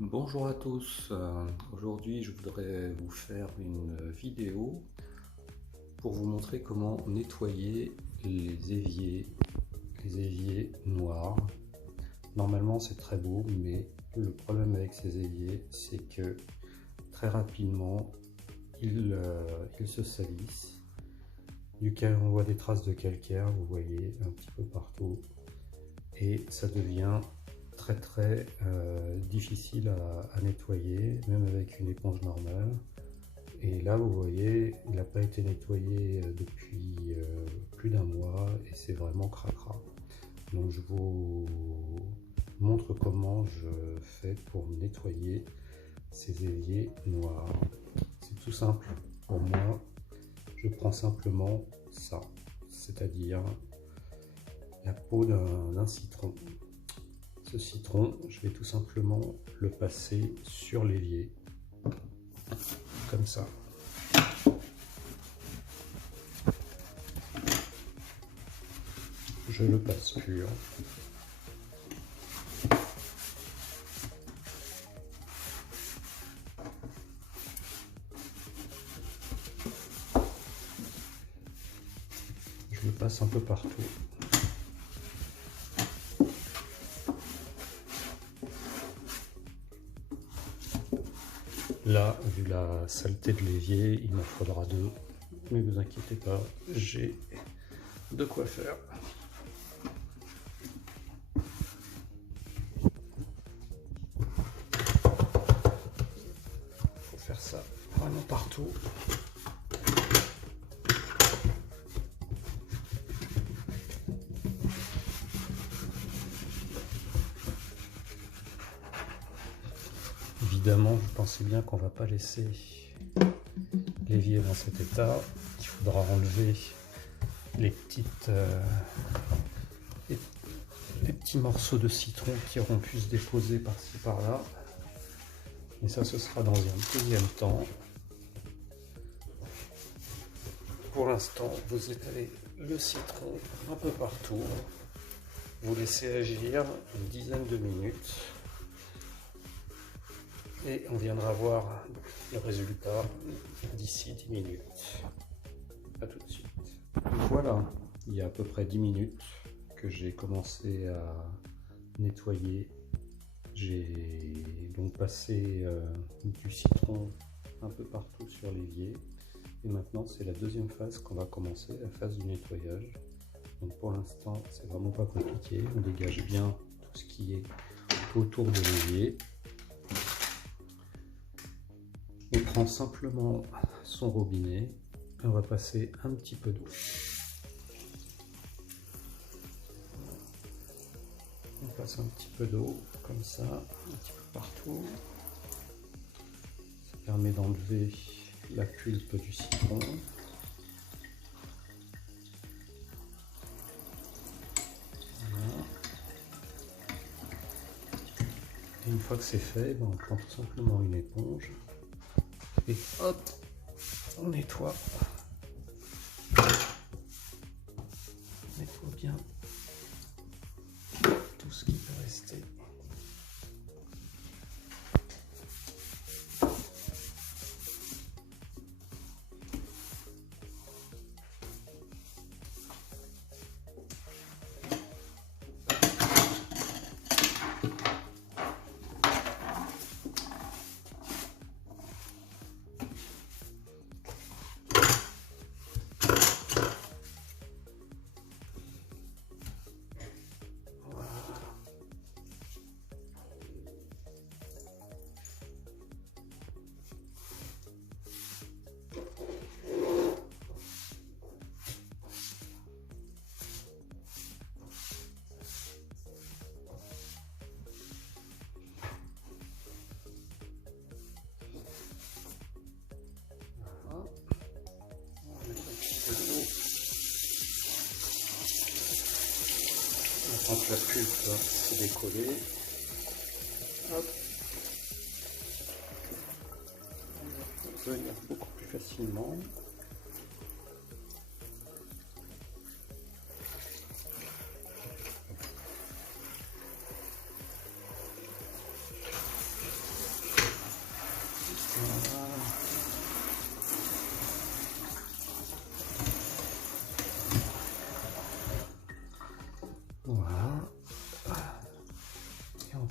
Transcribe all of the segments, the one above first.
Bonjour à tous, aujourd'hui je voudrais vous faire une vidéo pour vous montrer comment nettoyer les éviers noirs. Normalement c'est très beau, mais le problème avec ces éviers c'est que très rapidement ils se salissent, duquel on voit des traces de calcaire, vous voyez un petit peu partout, et ça devient très difficile à nettoyer, même avec une éponge normale. Et là vous voyez, il n'a pas été nettoyé depuis plus d'un mois et c'est vraiment cracra. Donc je vous montre comment je fais pour nettoyer ces éviers noirs. C'est tout simple pour moi, je prends simplement ça, c'est-à-dire la peau d'un citron. Ce citron, je vais tout simplement le passer sur l'évier, comme ça. Je le passe pur. Je le passe un peu partout. Là, vu la saleté de l'évier, il m'en faudra deux. Mais vous inquiétez pas, j'ai de quoi faire. Faut faire ça vraiment partout. Évidemment, vous pensez bien qu'on ne va pas laisser l'évier dans cet état. Il faudra enlever les petits morceaux de citron qui auront pu se déposer par-ci par-là. Et ça, ce sera dans un deuxième temps. Pour l'instant, vous étalez le citron un peu partout. Vous laissez agir une dizaine de minutes. Et on viendra voir le résultat d'ici 10 minutes. A tout de suite. Voilà, il y a à peu près 10 minutes que j'ai commencé à nettoyer. J'ai donc passé du citron un peu partout sur l'évier. Et maintenant, c'est la deuxième phase qu'on va commencer, la phase du nettoyage. Donc pour l'instant, c'est vraiment pas compliqué. On dégage bien tout ce qui est autour de l'évier. On prend simplement son robinet et on va passer un petit peu d'eau. On passe un petit peu d'eau comme ça, un petit peu partout. Ça permet d'enlever la pulpe du citron. Voilà. Et une fois que c'est fait, on prend tout simplement une éponge et hop, on nettoie. On nettoie bien tout ce qui peut rester. Quand la pulpe s'est décollée, hop, on va venir beaucoup plus facilement.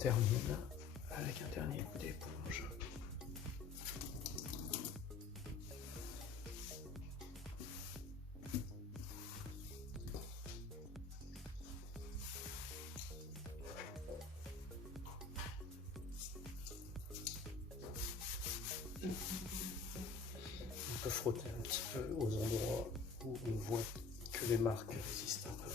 termine avec un dernier coup d'éponge. On peut frotter un petit peu aux endroits où on voit que les marques résistent un peu.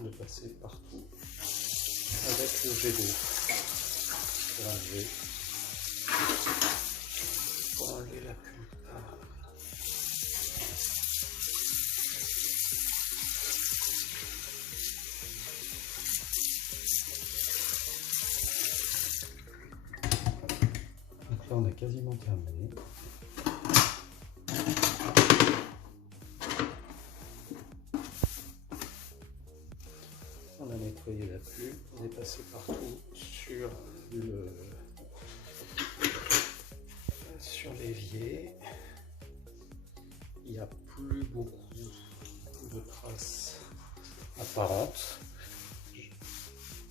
De passer partout avec le jet d'eau pour enlever la pulpe. Donc là on a quasiment terminé. On a nettoyé la pulpe, on est passé partout sur l'évier. Il n'y a plus beaucoup de traces apparentes.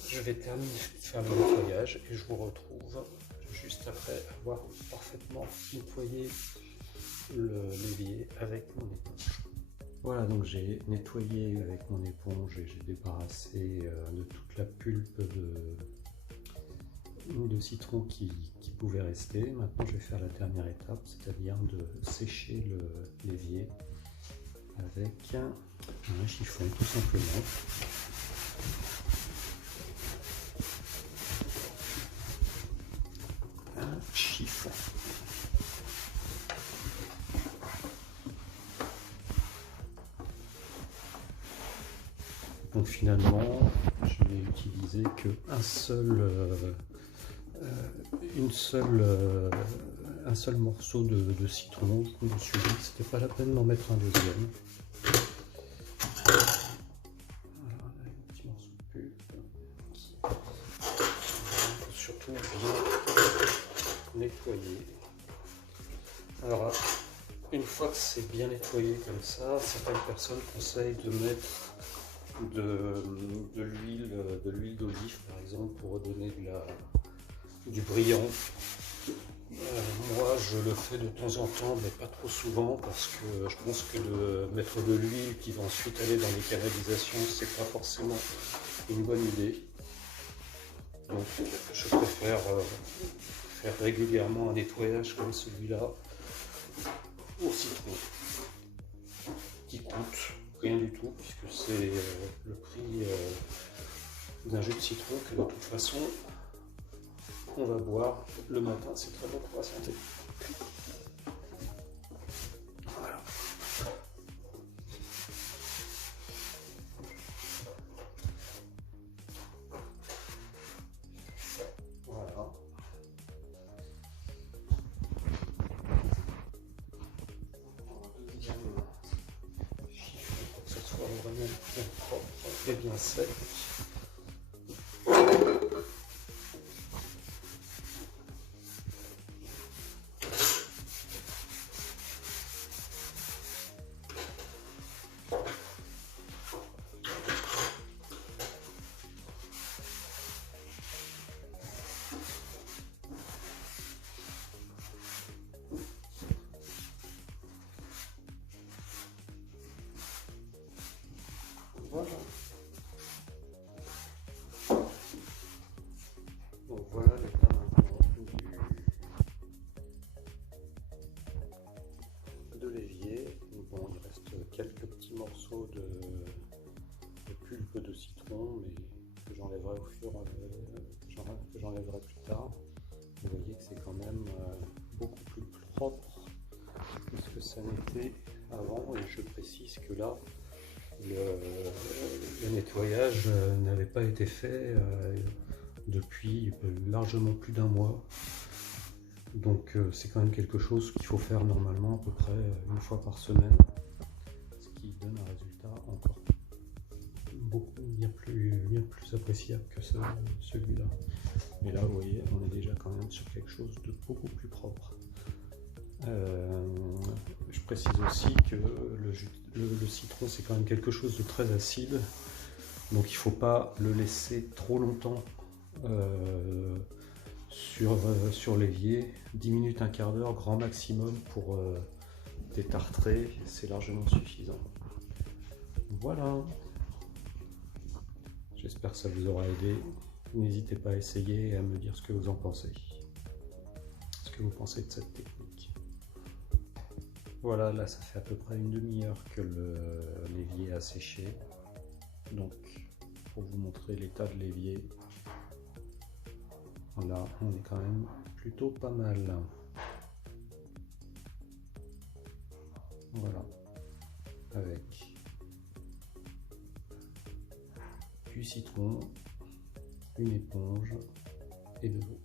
Je vais terminer de faire le nettoyage et je vous retrouve juste après avoir parfaitement nettoyé l'évier avec mon éponge. Voilà, donc j'ai nettoyé avec mon éponge et j'ai débarrassé de toute la pulpe de citron qui pouvait rester. Maintenant, je vais faire la dernière étape, c'est-à-dire de sécher l'évier avec un chiffon, tout simplement. Un chiffon. Donc finalement, je n'ai utilisé qu'un seul morceau de citron. Je me suis dit que c'était pas la peine d'en mettre un deuxième. Voilà, un petit morceau de pulpe. Il faut surtout bien nettoyer. Alors, une fois que c'est bien nettoyé comme ça, certaines personnes conseillent de mettre de l'huile d'olive par exemple pour redonner du brillant. Moi je le fais de temps en temps mais pas trop souvent parce que je pense que de mettre de l'huile qui va ensuite aller dans les canalisations c'est pas forcément une bonne idée. Donc je préfère faire régulièrement un nettoyage comme celui-là au citron qui coûte rien du tout, puisque c'est le prix d'un jus de citron que de toute façon on va boire le matin, c'est très bon pour la santé. Voilà. Voilà. Pour que ça soit vraiment bien propre et bien sec. Voilà. Donc voilà l'état maintenant de l'évier. Bon, il reste quelques petits morceaux de pulpe de citron, mais que j'enlèverai que j'enlèverai plus tard. Vous voyez que c'est quand même beaucoup plus propre que ce que ça n'était avant, et je précise que là, le nettoyage n'avait pas été fait depuis largement plus d'un mois. Donc c'est quand même quelque chose qu'il faut faire normalement à peu près une fois par semaine, ce qui donne un résultat encore bien plus appréciable que celui-là. Mais là, vous voyez, on est déjà quand même sur quelque chose de beaucoup plus propre. Je précise aussi que le citron, c'est quand même quelque chose de très acide, donc il ne faut pas le laisser trop longtemps sur l'évier. 10 minutes, un quart d'heure, grand maximum pour détartrer, c'est largement suffisant. Voilà, j'espère que ça vous aura aidé. N'hésitez pas à essayer et à me dire ce que vous en pensez. Ce que vous pensez de cette technique. Voilà, là ça fait à peu près une demi-heure que l'évier a séché. Donc, pour vous montrer l'état de l'évier, là on est quand même plutôt pas mal. Voilà, avec du citron, une éponge et de l'eau.